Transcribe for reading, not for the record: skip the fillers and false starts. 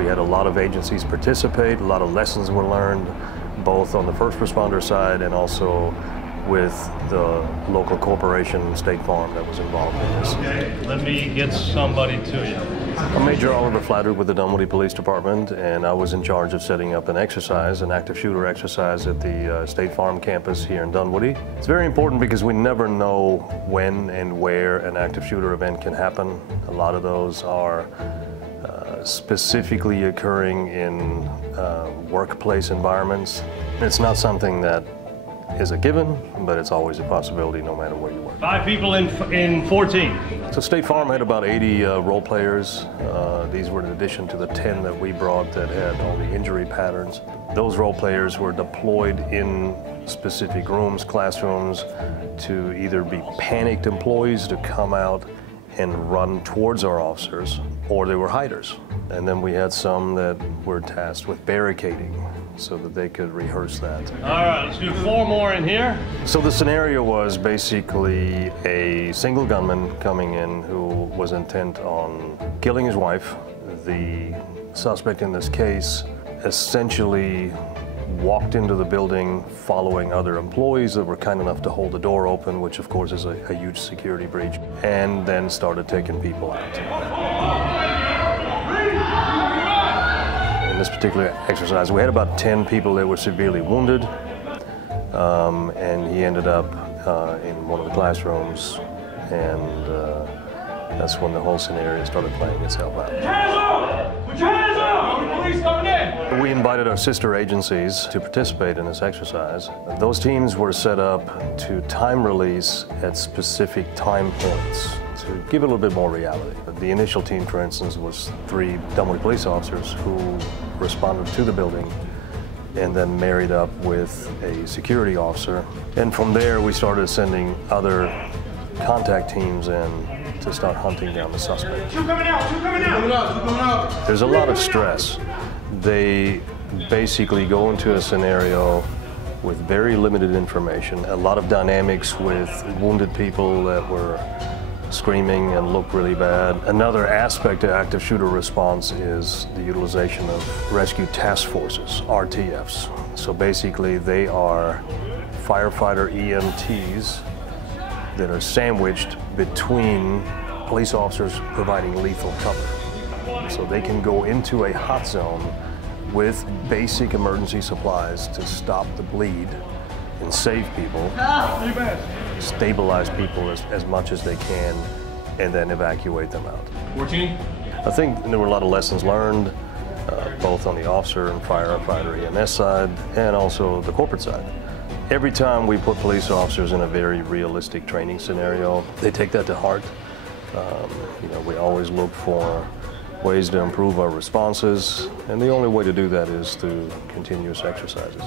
We had a lot of agencies participate, a lot of lessons were learned, both on the first responder side and also with the local corporation, State Farm, that was involved in this. Okay, let me get somebody to you. I'm Major Oliver Flattery with the Dunwoody Police Department, and I was in charge of setting up an exercise, an active shooter exercise at the State Farm campus here in Dunwoody. It's very important because we never know when and where an active shooter event can happen. A lot of those are specifically occurring in workplace environments. It's not something that is a given, but it's always a possibility no matter where you work. 5 people in 14. So State Farm had about 80 role players. These were in addition to the 10 that we brought that had all the injury patterns. Those role players were deployed in specific rooms, classrooms, to either be panicked employees to come out and run towards our officers, or they were hiders. And then we had some that were tasked with barricading so that they could rehearse that. All right, let's do 4 more in here. So the scenario was basically a single gunman coming in who was intent on killing his wife. The suspect in this case essentially walked into the building following other employees that were kind enough to hold the door open, which of course is a huge security breach, and then started taking people out. In this particular exercise, we had about 10 people that were severely wounded, and he ended up in one of the classrooms, and that's when the whole scenario started playing itself out. Hands up! Put your hands up! Police coming in! We invited our sister agencies to participate in this exercise. Those teams were set up to time release at specific time points to give it a little bit more reality. The initial team, for instance, was 3 Dunwoody police officers who responded to the building and then married up with a security officer. And from there, we started sending other contact teams in to start hunting down the suspect. 2 coming out! 2 coming out! 2 coming out! 2 coming out! There's a lot of stress. They basically go into a scenario with very limited information, a lot of dynamics with wounded people that were screaming and looked really bad. Another aspect of active shooter response is the utilization of rescue task forces, RTFs. So basically they are firefighter EMTs that are sandwiched between police officers providing lethal cover. So they can go into a hot zone with basic emergency supplies to stop the bleed and save people, stabilize people as much as they can, and then evacuate them out. 14? I think there were a lot of lessons learned, both on the officer and firefighter EMS side, and also the corporate side. Every time we put police officers in a very realistic training scenario, they take that to heart. We always look for ways to improve our responses, and the only way to do that is through continuous exercises.